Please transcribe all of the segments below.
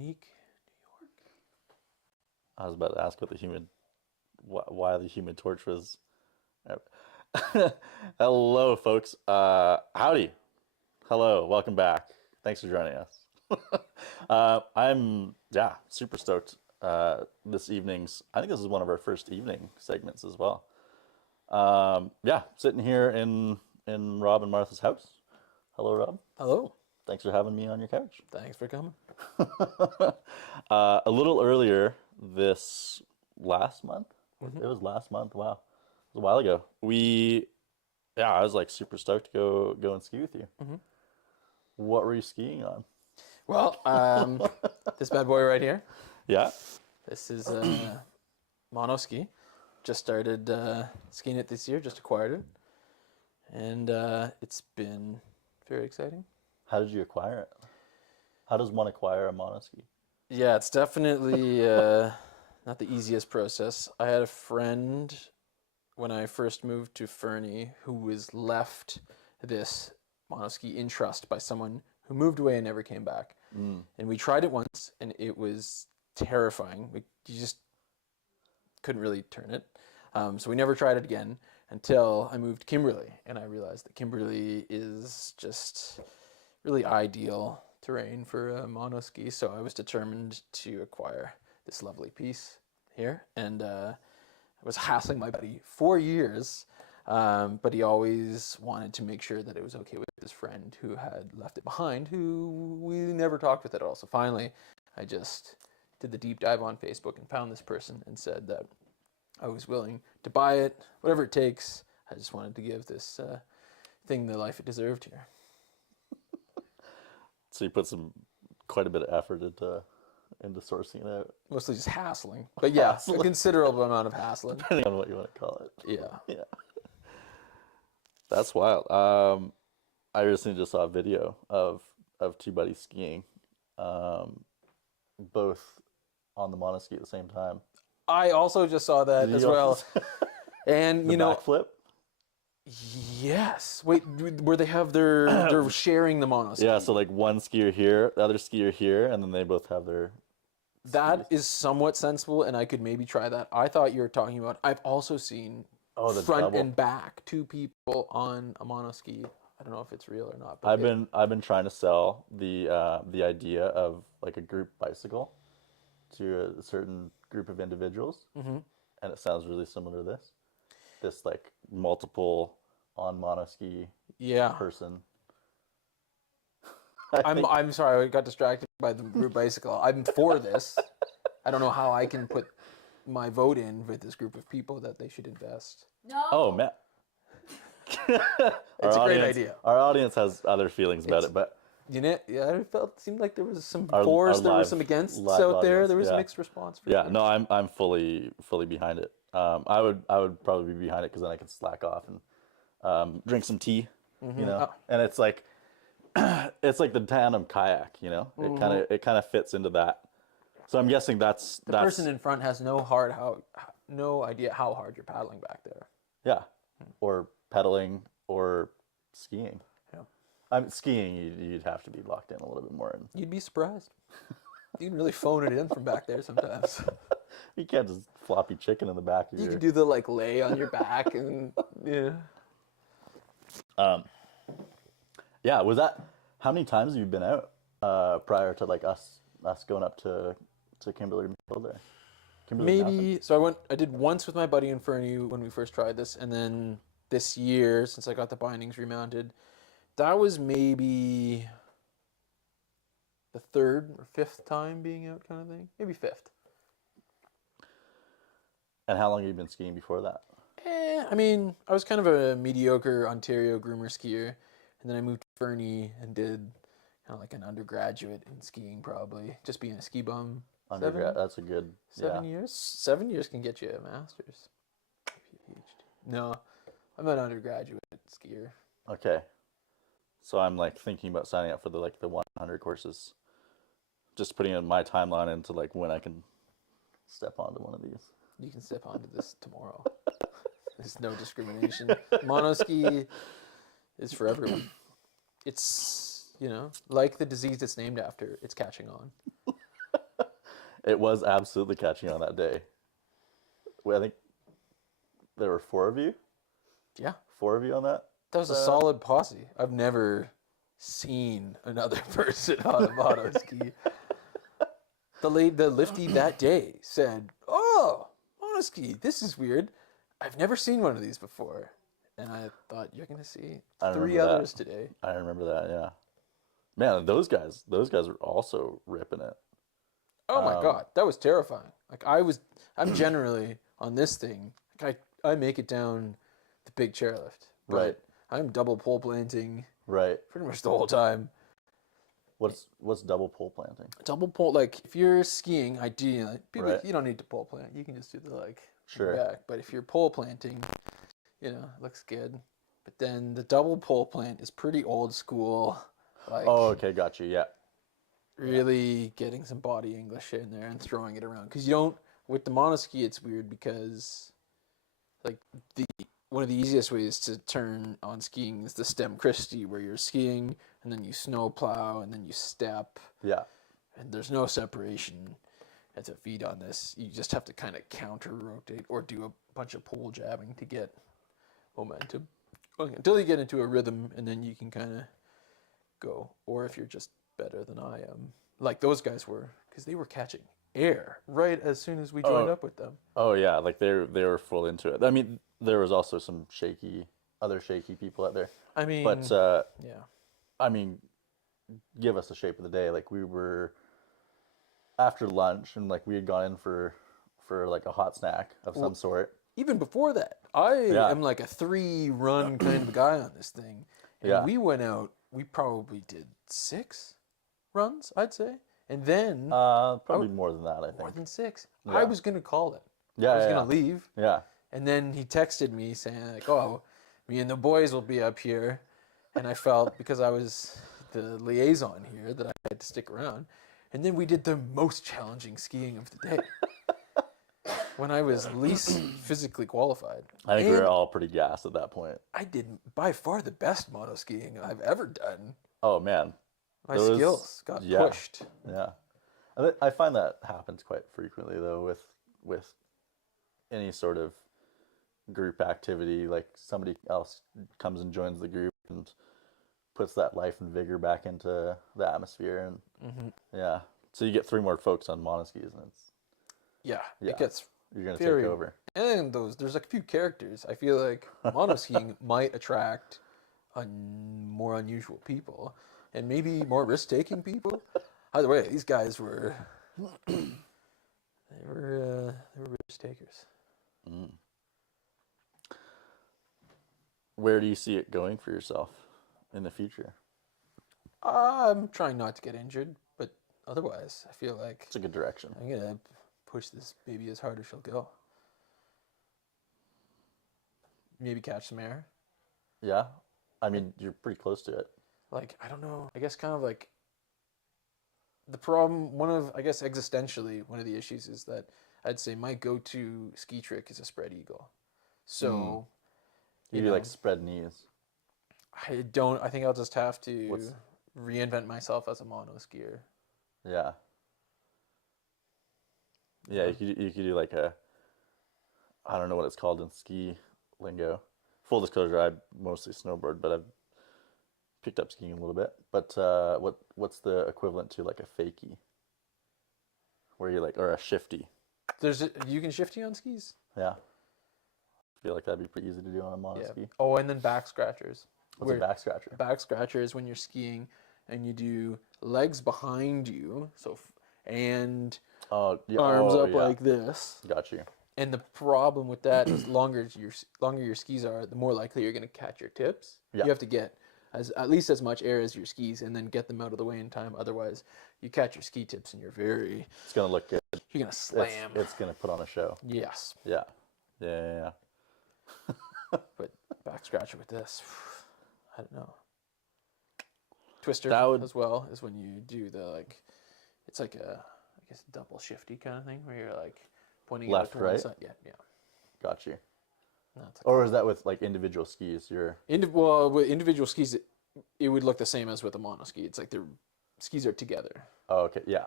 Unique, New I was about to ask what the human, why the Human Torch was. Hello, folks. Howdy. Hello. Welcome back. Thanks for joining us. I'm super stoked. This evening's. I think this is one of our first evening segments as well. Sitting here in Rob and Martha's house. Hello, Rob. Hello. Thanks for having me on your couch. Thanks for coming. A little earlier this last month. Mhm. It was last month. Wow, it was a while ago. I was like super stoked to go and ski with you. Mhm. What were you skiing on? Well, this bad boy right here. Yeah. This is Monoski. Just started skiing it this year. Just acquired it, and it's been very exciting. How did you acquire it? How does one acquire a monoski? Yeah, it's definitely not the easiest process. I had a friend when I first moved to Fernie who was left this Monoski in trust by someone who moved away and never came back. Mm. And we tried it once, and it was terrifying. You just couldn't really turn it. So we never tried it again until I moved to Kimberley, and I realized that Kimberley is just really ideal terrain for a monoski. So I was determined to acquire this lovely piece here, and I was hassling my buddy for years, but he always wanted to make sure that it was okay with his friend who had left it behind, who we never talked with at all. So finally, I just did the deep dive on Facebook and found this person and said that I was willing to buy it, whatever it takes. I just wanted to give this thing the life it deserved here. So you put quite a bit of effort into sourcing it out. Mostly just hassling. But yeah, a considerable amount of hassling. Depending on what you want to call it. Yeah. Yeah. That's wild. I recently just saw a video of two buddies skiing, both on the monoski at the same time. I also just saw that as well. And the backflip? Yes. Wait, where they have they're sharing the monoski. Yeah, so like one skier here, the other skier here, and then they both have their That is somewhat sensible, and I could maybe try that. I thought you were talking about, I've also seen the front double. and back, two people on a monoski. I don't know if it's real or not. But I've been trying to sell the idea of like a group bicycle to a certain group of individuals, and it sounds really similar to this like multiple on monoski person. I'm sorry, I got distracted by the group bicycle. I'm for this. I don't know how I can put my vote in with this group of people that they should invest. No. Oh, man. It's a great idea. Our audience has other feelings about it, but you know, yeah, it seemed like there was some fors, there were some againsts out there. There was a mixed response. No, I'm fully behind it. I would probably be behind it because then I could slack off and drink some tea, you know. And it's like the tandem kayak, you know. It kind of fits into that. So I'm guessing that's the person in front has no idea how hard you're paddling back there. Yeah, or pedaling or skiing. Yeah, skiing. You'd have to be locked in a little bit more. And you'd be surprised. You can really phone it in from back there sometimes. You can't just floppy chicken in the back of you your... can do the like lay on your back and yeah. Yeah, was that... How many times have you been out prior to like us going up to Kimberley there? Maybe... So I did once with my buddy in Fernie when we first tried this, and then this year, since I got the bindings remounted, that was maybe the third or fifth time being out kind of thing. Maybe fifth. And how long have you been skiing before that? I mean, I was kind of a mediocre Ontario groomer skier, and then I moved to Fernie and did kind of like an undergraduate in skiing, probably just being a ski bum. That's a good 7 years. 7 years can get you a master's. No, I'm an undergraduate skier. Okay, so I'm like thinking about signing up for the 100 courses, just putting in my timeline into like when I can step onto one of these. You can step onto this tomorrow. There's no discrimination. Monoski is for everyone. It's, you know, like the disease it's named after, it's catching on. It was absolutely catching on that day. I think there were four of you. Yeah. Four of you on that. That was a solid posse. I've never seen another person on a monoski. The lifty that day said, "Oh, monoski, this is weird. I've never seen one of these before." And I thought, you're gonna see three others today. I remember that. Yeah, man, those guys were also ripping it. Oh my God, that was terrifying. Like I'm generally on this thing. Like I make it down the big chairlift, but Right. I'm double pole planting Right. pretty much the whole time. What's double pole planting? Double pole, like if you're skiing, ideally, people Right. you don't need to pole plant. You can just do the Sure. back. But if you're pole planting, it looks good. But then the double pole plant is pretty old school. Like Oh, okay, got you. Yeah. really getting some body English in there and throwing it around. Because you don't, with the monoski, it's weird because like one of the easiest ways to turn on skiing is the stem Christie, where you're skiing and then you snow plow and then you step. Yeah. And there's no separation. And to feed on this, you just have to kind of counter rotate or do a bunch of pole jabbing to get momentum until you get into a rhythm, and then you can kind of go. Or if you're just better than I am, like those guys were, because they were catching air right as soon as we joined up with them. Oh yeah, like they were full into it. I mean, there was also some other shaky people out there. I mean, But yeah. I mean, give us the shape of the day. Like we were after lunch, and like we had gone in for like a hot snack of some sort. Even before that, I am like a 3-run kind of a guy on this thing. And we went out, we probably did 6 runs, I'd say. And then Probably more than that, I think. more than 6. Yeah. I was gonna call it. Yeah, I was yeah, gonna leave. Yeah. And then he texted me saying like, "Oh, me and the boys will be up here." And I felt, because I was the liaison here, that I had to stick around. And then we did the most challenging skiing of the day. When I was least physically qualified. I think we were all pretty gassed at that point. I did by far the best monoskiing I've ever done. Oh man. My skills got pushed. Yeah. I find that happens quite frequently though with any sort of group activity. Like somebody else comes and joins the group and puts that life and vigor back into the atmosphere, and yeah. So you get 3 more folks on monoskis, and It gets you're gonna very, take over. And there's a few characters. I feel like monoskiing might attract more unusual people, and maybe more risk-taking people. Either way, these guys were they were risk takers. Mm. Where do you see it going for yourself in the future? I'm trying not to get injured, but otherwise, I feel like It's a good direction. I'm gonna push this baby as hard as she'll go. Maybe catch some air. Yeah. I mean, you're pretty close to it. Like, I don't know. I guess kind of like the problem, I guess existentially, one of the issues is that I'd say my go-to ski trick is a spread eagle. So, You do like spread knees. I think I'll just have to reinvent myself as a monoskier. Yeah. Yeah, you could do like I don't know what it's called in ski lingo. Full disclosure, I mostly snowboard, but I've picked up skiing a little bit. But what's the equivalent to like a fakie? Where you or a shifty? You can shifty on skis? Yeah. I feel like that'd be pretty easy to do on a monoski. Yeah. Oh, and then back scratchers. What's a back scratcher? Back scratcher is when you're skiing and you do legs behind you, and arms up like this. Got you. And the problem with that is longer your skis are, the more likely you're going to catch your tips. Yeah. You have to get at least as much air as your skis and then get them out of the way in time. Otherwise, you catch your ski tips and It's gonna look good. You're gonna slam. It's gonna put on a show. Yes. Yeah. Yeah. But back scratcher with this, I don't know. Twister as well is when you do it's like a, I guess, double shifty kind of thing where you're like pointing left, out to one right? side. Yeah. Got you. That's Or is that with like individual skis? with individual skis, it would look the same as with a monoski. It's like their skis are together. Oh, okay. Yeah.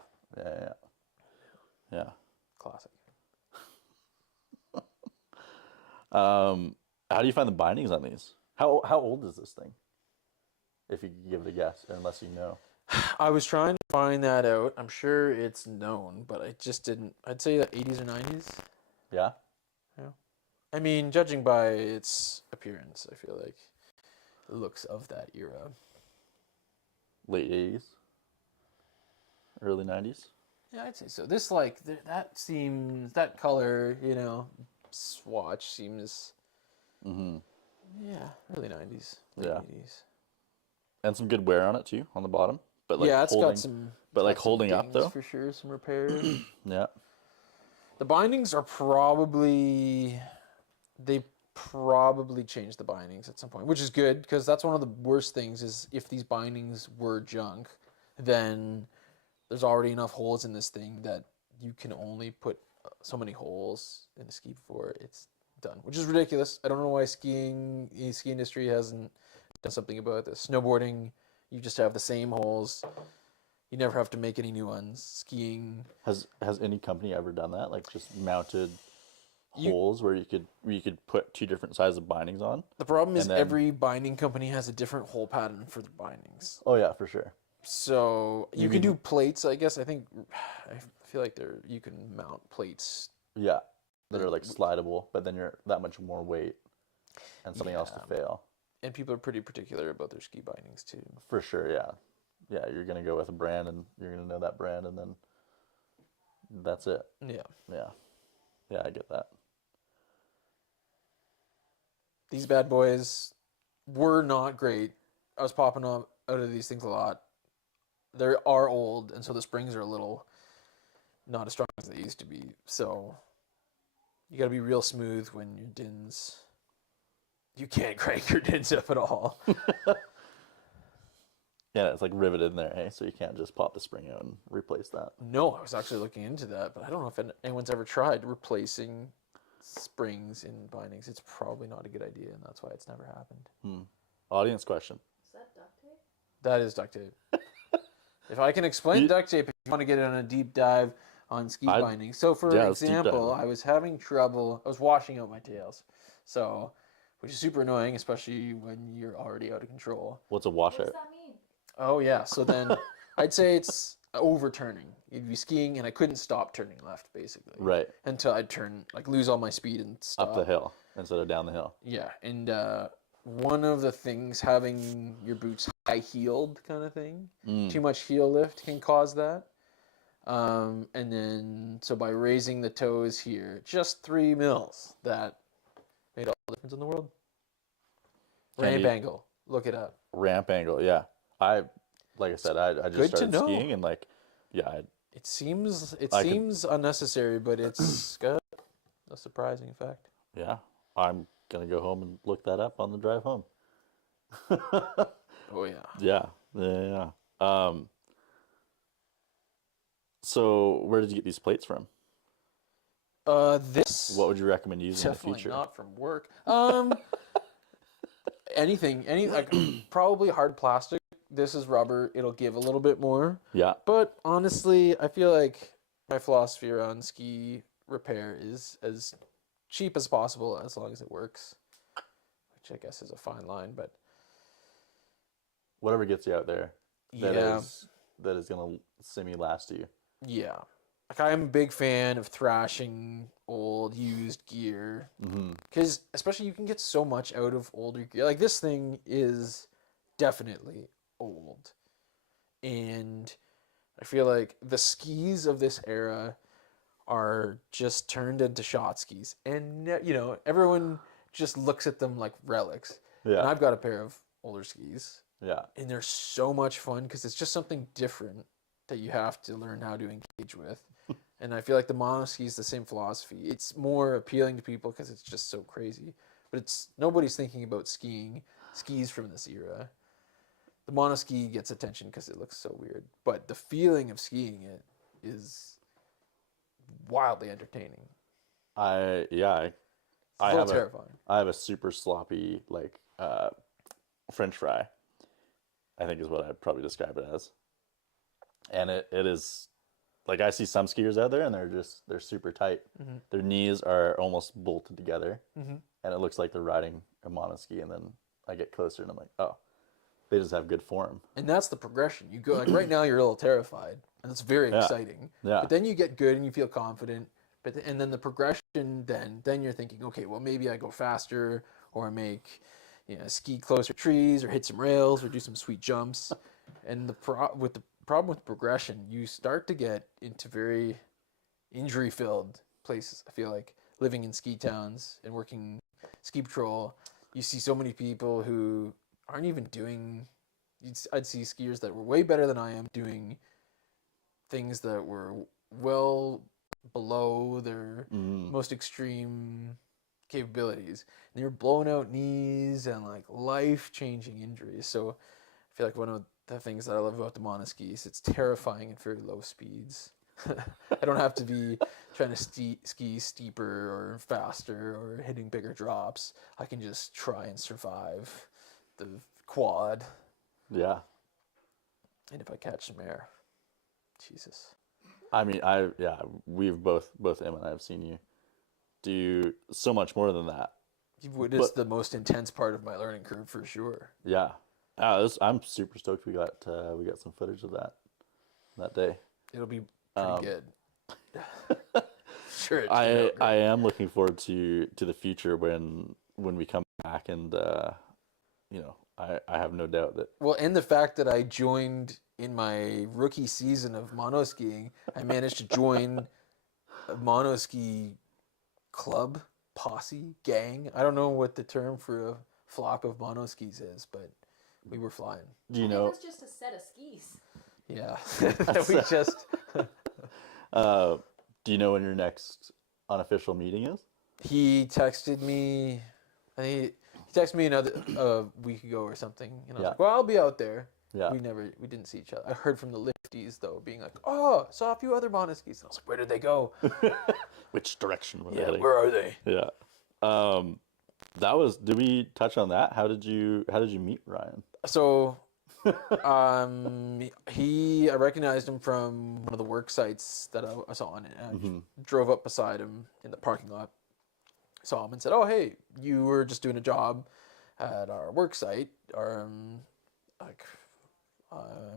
Yeah. Classic. How do you find the bindings on these? How old is this thing? If you could give it a guess, unless you know. I was trying to find that out. I'm sure it's known, but I just didn't. I'd say the 80s or 90s. Yeah. Yeah. I mean, judging by its appearance, I feel like the looks of that era. Late 80s, early 90s. Yeah, I'd say so. This that seems that color, swatch seems. Mm-hmm. Yeah, early 90s, late Yeah. 80s. And some good wear on it too, on the bottom. But like Yeah, it's holding, got some. but like holding up dings though. for sure, some repairs. Yeah. The bindings are probably. They probably changed the bindings at some point, which is good because that's one of the worst things is if these bindings were junk, then there's already enough holes in this thing that you can only put so many holes in a ski before it's done, which is ridiculous. I don't know why the ski industry hasn't done something about this. Snowboarding, you just have the same holes. You never have to make any new ones. Skiing. Has any company ever done that? Like just mounted holes where you could put two different sizes of bindings on? The problem is then, every binding company has a different hole pattern for the bindings. Oh yeah, for sure. So you can do plates, I guess. I feel like you can mount plates. Yeah, that are like slidable, but then you're that much more weight and something else to fail. And people are pretty particular about their ski bindings too. For sure, yeah. Yeah, you're gonna go with a brand and you're gonna know that brand and then that's it. Yeah. Yeah. Yeah, I get that. These bad boys were not great. I was popping up out of these things a lot. They are old, and so the springs are a little not as strong as they used to be. So you got to be real smooth when your dins. You can't crank your dins up at all. Yeah, it's like riveted in there, hey? So you can't just pop the spring out and replace that. No, I was actually looking into that, but I don't know if anyone's ever tried replacing springs in bindings. It's probably not a good idea, and that's why it's never happened. Audience question. Is that duct tape? That is duct tape. If I can explain duct tape, if you want to get on a deep dive on ski binding. So, for example, I was having trouble. I was washing out my tails, which is super annoying, especially when you're already out of control. What's a What washout? does that mean? Oh yeah. So then, I'd say it's overturning. You'd be skiing, and I couldn't stop turning left, basically. Right. Until I'd turn, lose all my speed and stop. Up the hill instead of down the hill. Yeah, and one of the things, having your boots high-heeled kind of thing, too much heel lift can cause that. And then, so by raising the toes here, just 3 mils, that made all the difference in the world. Ramp angle, look it up. Ramp angle, yeah. Like I said, I just started skiing and it seems unnecessary, but it's got a surprising effect. Yeah, I'm gonna go home and look that up on the drive home. Oh yeah. Yeah. So where did you get these plates from? This. What would you recommend using in the Definitely future? not from work. Probably hard plastic. This is rubber. It'll give a little bit more. Yeah. But honestly, I feel like my philosophy around ski repair is as cheap as possible as long as it works, which I guess is a fine line, but whatever gets you out there. Yeah. That is gonna semi-last you. Yeah. Like, I'm a big fan of thrashing old used gear because especially you can get so much out of older gear. Like, this thing is definitely old, and I feel like the skis of this era are just turned into shot skis, and everyone just looks at them like relics. Yeah. And I've got a pair of older skis. Yeah. And they're so much fun because it's just something different that you have to learn how to engage with. And I feel like the Monoski is the same philosophy. It's more appealing to people because it's just so crazy. But nobody's thinking about skis from this era. The Monoski gets attention because it looks so weird. But the feeling of skiing it is wildly entertaining. I terrifying. I have a super sloppy French fry, I think is what I'd probably describe it as. And it is like I see some skiers out there and they're super tight. Their knees are almost bolted together, and it looks like they're riding a monoski. And then I get closer and I'm like, oh, they just have good form. And that's the progression. You go like right now you're a little terrified, and it's very exciting. Yeah. But then you get good and you feel confident. And then the progression, then you're thinking, okay, well maybe I go faster, or I make, ski closer to trees, or hit some rails, or do some sweet jumps. And the problem with progression, you start to get into very injury-filled places. I feel like living in ski towns and working ski patrol, you see so many people who aren't even doing. I'd see skiers that were way better than I am doing things that were well below their most extreme capabilities. And they were blowing out knees and like life-changing injuries. So I feel like one of the things that I love about the Monoski is it's terrifying at very low speeds. I don't have to be trying to ski steeper or faster or hitting bigger drops. I can just try and survive the quad. Yeah. And if I catch some air, Jesus. I mean, we've both Em and I have seen you do so much more than that. You've witnessed the most intense part of my learning curve for sure. Yeah. I'm super stoked we got some footage of that day. It'll be pretty good. Sure. I am looking forward to the future when we come back, and I have no doubt that. Well, and the fact that I joined in my rookie season of monoskiing, I managed to join a monoski club, posse, gang. I don't know what the term for a flock of monoskis is, but we were flying. Do you know? It was just a set of skis. Yeah, we just. Do you know when your next unofficial meeting is? He texted me. I think he texted me a week ago or something, and I was like, "Well, I'll be out there." Yeah. We didn't see each other. I heard from the lifties though, being like, "Oh, saw a few other monoskis." And I was like, "Where did they go? Which direction were they Yeah, heading? where are they?" Yeah. Did we touch on that? How did you meet Ryan? So, I recognized him from one of the work sites that I was on, and I drove up beside him in the parking lot, saw him and said, "Oh, hey, you were just doing a job at our work site." I'm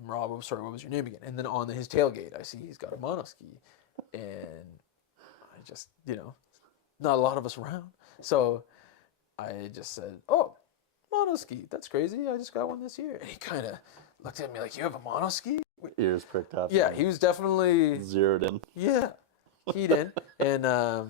Rob. I'm sorry, what was your name again? And then on his tailgate, I see he's got a monoski, and I just, not a lot of us around, so I just said, "Oh, monoski, that's crazy. I just got one this year." And he kind of looked at me like, "You have a monoski?" Ears pricked up. Yeah, he was definitely zeroed in. Yeah, keyed in, and I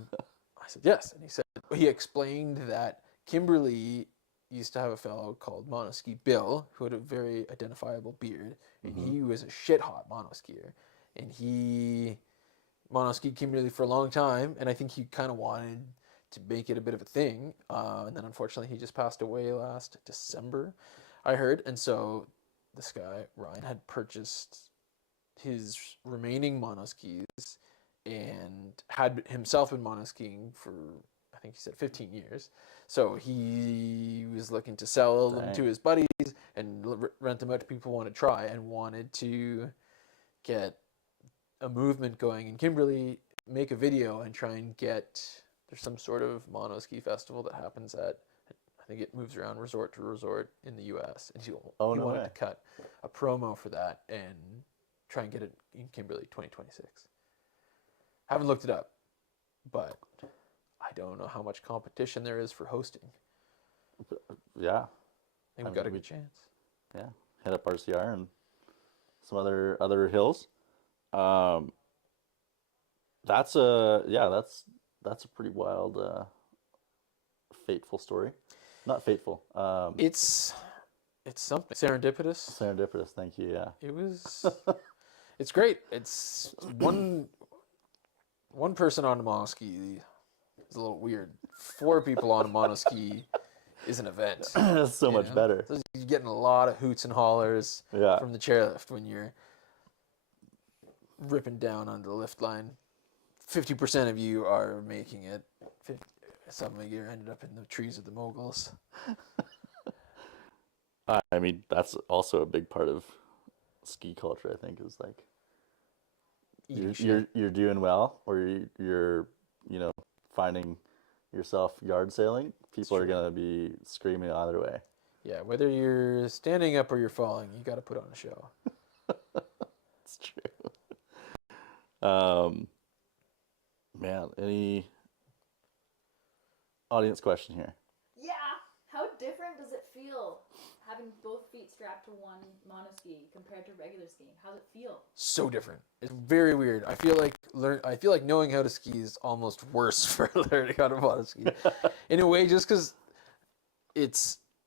said yes, and he explained that Kimberley used to have a fellow called Monoski Bill who had a very identifiable beard, and he was a shit hot monoskier, and he monoskied Kimberley for a long time, and I think he kind of wanted to make it a bit of a thing, and then unfortunately he just passed away last December, I heard, and so this guy Ryan had purchased his remaining monoskis and had himself been monoskiing for, I think he said 15 years. So he was looking to sell them to his buddies and rent them out to people who want to try, and wanted to get a movement going in Kimberley, make a video and try and get, there's some sort of monoski festival that happens at, I think it moves around resort to resort in the US, and he wanted to cut a promo for that and try and get it in Kimberley 2026. Haven't looked it up, but I don't know how much competition there is for hosting. Yeah. I think we've got a good chance. Yeah. Hit up RCR and some other hills. That's a pretty wild, fateful story. Not fateful. It's something serendipitous. Serendipitous. Thank you. Yeah. It was. It's great. It's one person on a monoski is a little weird. 4 people on a monoski is an event. That's so much better. So you're getting a lot of hoots and hollers from the chairlift when you're ripping down onto the lift line. 50% of you are making it. Some of you ended up in the trees of the moguls. I mean, that's also a big part of ski culture, I think, is like eating shit. You're doing well, or you're you know finding yourself yard sailing. People are gonna be screaming either way. Yeah, whether you're standing up or you're falling, you got to put on a show. It's true. Um, man, any audience question here? Yeah. How different does it feel having both feet strapped to one monoski compared to regular skiing? How's it feel? So different. It's very weird. I feel like knowing how to ski is almost worse for learning how to monoski. In a way, just because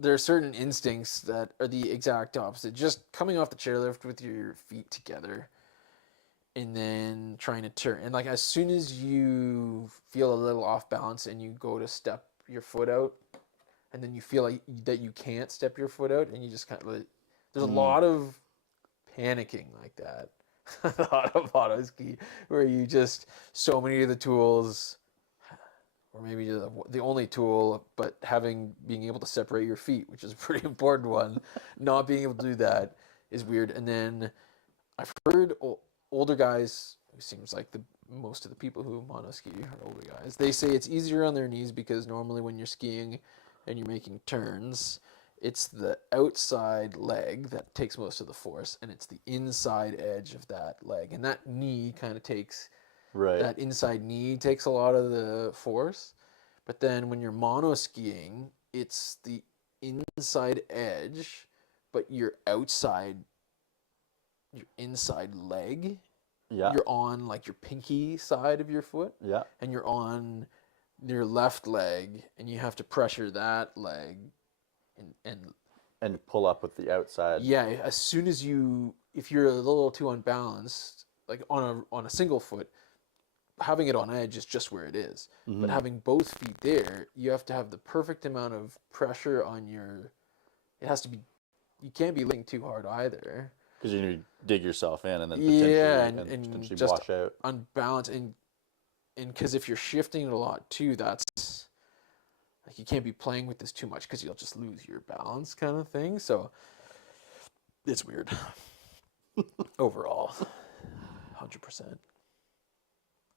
there are certain instincts that are the exact opposite. Just coming off the chairlift with your feet together and then trying to turn. And like as soon as you feel a little off balance and you go to step your foot out, and then you feel like that you can't step your foot out, and you just kind of like, there's a lot of panicking like that. A lot of auto ski where you just so many of the tools, or maybe the only tool, but being able to separate your feet, which is a pretty important one, not being able to do that is weird. And then I've heard older guys, who seems like most of the people who monoski are older guys, they say it's easier on their knees because normally when you're skiing and you're making turns, it's the outside leg that takes most of the force, and it's the inside edge of that leg. And that knee kind of takes, that inside knee takes a lot of the force. But then when you're monoskiing, it's the inside edge, but your inside leg, you're on like your pinky side of your foot, and you're on your left leg, and you have to pressure that leg and pull up with the outside. Yeah, as soon as if you're a little too unbalanced, like on a single foot, having it on edge is just where it is. But having both feet there, you have to have the perfect amount of pressure on it has to be, you can't be leaning too hard either. Because you need to dig yourself in and then potentially just wash out. Unbalanced, and because if you're shifting it a lot too, that's like you can't be playing with this too much because you'll just lose your balance, kind of thing. So it's weird. Overall, 100%.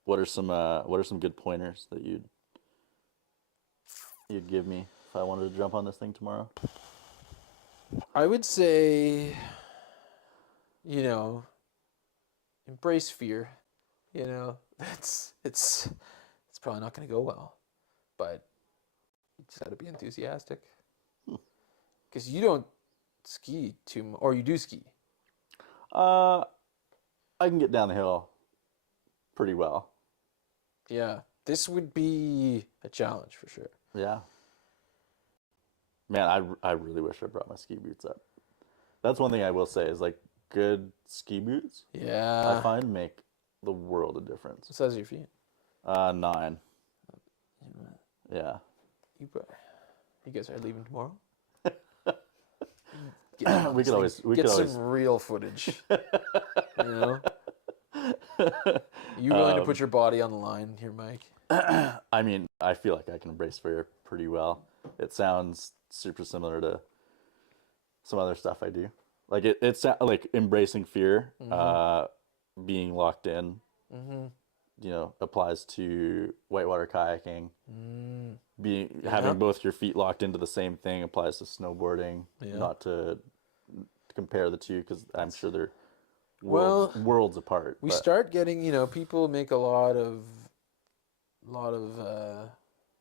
What are some good pointers that you'd give me if I wanted to jump on this thing tomorrow? I would say, embrace fear. It's probably not going to go well, but you just got to be enthusiastic. Because you don't ski too much, or you do ski. I can get down the hill pretty well. Yeah, this would be a challenge for sure. Yeah. Man, I really wish I brought my ski boots up. That's one thing I will say is like good ski boots. Yeah. I find make the world of difference. What size are your feet? 9. Yeah. You guys are leaving tomorrow? We could always get some real footage. You willing to put your body on the line here, Mike? I mean, I feel like I can embrace fear pretty well. It sounds super similar to some other stuff I do. Like it's like embracing fear, being locked in. Applies to whitewater kayaking. Having both your feet locked into the same thing applies to snowboarding. Yeah. Not to compare the two because I'm sure they're worlds apart. We start getting, people make a lot of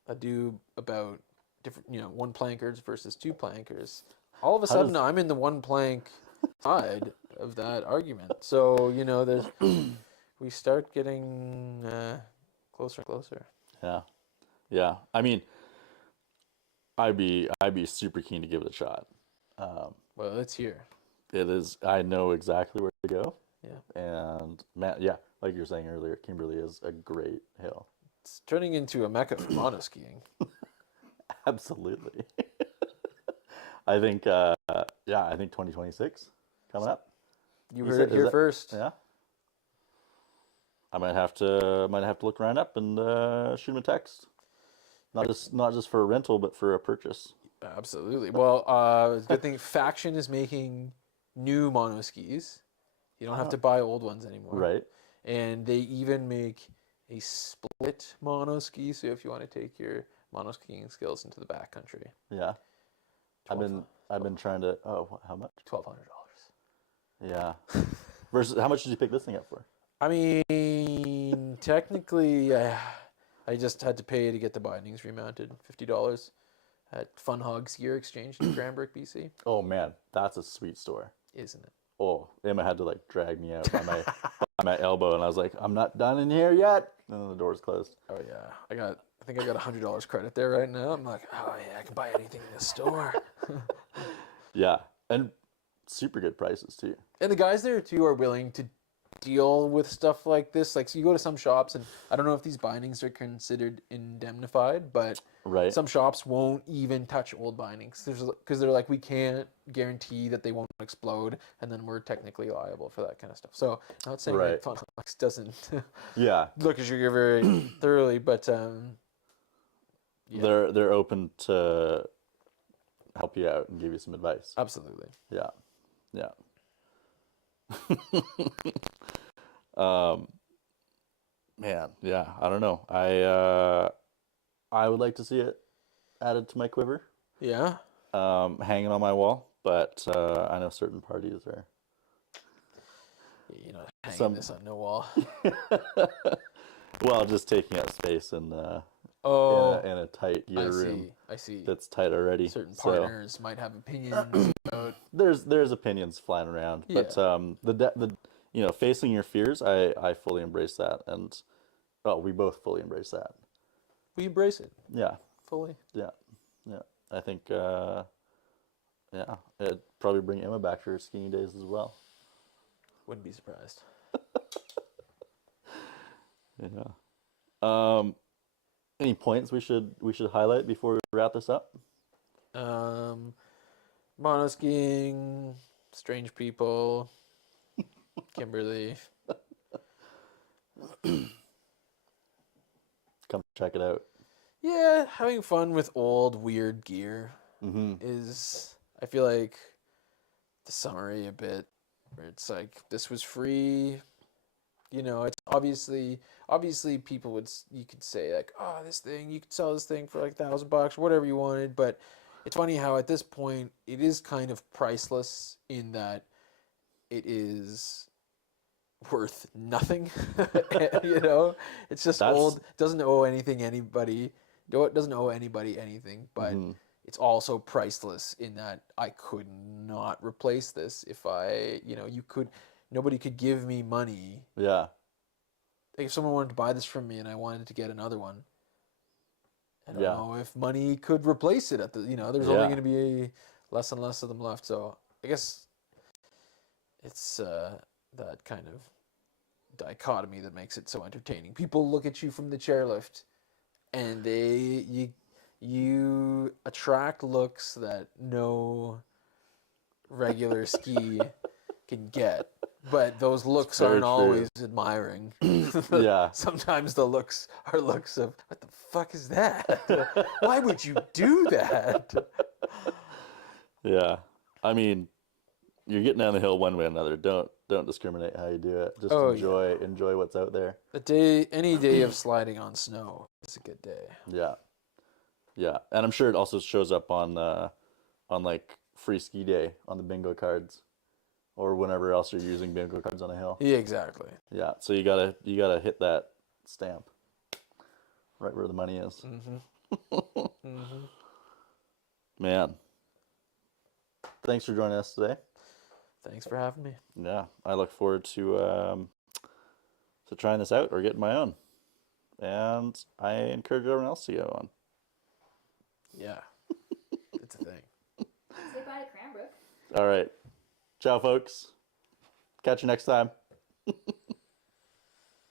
ado about different, one plankers versus two plankers. All of a sudden, I'm in the one plank side of that argument. So there's we start getting closer and closer. Yeah. I mean, I'd be super keen to give it a shot. Well, it's here. It is. I know exactly where to go. Yeah. And man, like you were saying earlier, Kimberley is a great hill. It's turning into a mecca for monoskiing. Absolutely. I think 2026 coming up. You heard it here first. Yeah. I might have to look Ryan up and shoot him a text. Not just for a rental, but for a purchase. Absolutely. Well, good thing Faction is making new monoskis. You don't have to buy old ones anymore. Right. And they even make a split monoski. So if you want to take your monoskiing skills into the backcountry, Yeah. I've been trying to. Oh, how much? $1,200. Yeah. Versus, how much did you pick this thing up for? I mean, technically, I just had to pay to get the bindings remounted, $50 at Fun Hogs Gear Exchange in Cranbrook, BC. Oh man, that's a sweet store. Isn't it? Oh, Emma had to like drag me out by my elbow, and I was like, I'm not done in here yet. And then the door's closed. Oh yeah, I think I got $100 credit there right now. I'm like, oh yeah, I can buy anything in the store. Yeah, and super good prices too. And the guys there too are willing to deal with stuff like this. Like, so you go to some shops, and I don't know if these bindings are considered indemnified, but Right. some shops won't even touch old bindings because they're like, we can't guarantee that they won't explode, and then we're technically liable for that kind of stuff. So I'm not saying Right. that Funhox doesn't Yeah, look at your gear very thoroughly, but yeah, they're open to help you out and give you some advice. absolutely. Yeah, yeah. um, Man, yeah. I don't know. I would like to see it added to my quiver, Yeah. hanging on my wall. But I know certain parties are. You're not hanging Some- this on no wall. Well, just taking up space in Oh, in a tight I gear room see. I see. that's tight already. Certain So partners might have opinions about. there's opinions flying around, but the facing your fears, I fully embrace that, and we both fully embrace that. We embrace it Yeah, fully. yeah, yeah. I think yeah, it'd probably bring Emma back to her skiing days as well. Wouldn't be surprised. Yeah. Any points we should highlight before we wrap this up? Monoskiing, strange people, Kimberley. Come check it out. Yeah, having fun with old weird gear Mm-hmm. is, I feel like, the summary a bit. Where it's like, this was free. You know, it's obviously people you could say like, oh, this thing, you could sell this thing for like $1,000 or whatever you wanted, but it's funny how at this point it is kind of priceless in that it is worth nothing. You know, it's just old, doesn't owe anybody anything, but Mhm. it's also priceless in that I could not replace this if nobody could give me money. Yeah. Like if someone wanted to buy this from me and I wanted to get another one, I don't Yeah. know if money could replace it there's only going to be less and less of them left. So I guess it's that kind of dichotomy that makes it so entertaining. People look at you from the chairlift and you attract looks that no regular ski can get. But those looks very aren't true. always admiring. Yeah. Sometimes the looks are looks of, what the fuck is that? Why would you do that? Yeah. I mean, you're getting down the hill one way or another. Don't discriminate how you do it. Just enjoy what's out there. Any day of sliding on snow is a good day. Yeah. Yeah. And I'm sure it also shows up on like free ski day on the bingo cards or whenever else you're using bingo cards on a hill. Yeah, exactly. Yeah. So you gotta hit that stamp right where the money is. Mm-hmm. Mm-hmm. Man. Thanks for joining us today. Thanks for having me. Yeah, I look forward to trying this out or getting my own, and I encourage everyone else to go on. Yeah, it's a thing. Say bye to Cranbrook. All right, ciao, folks. Catch you next time.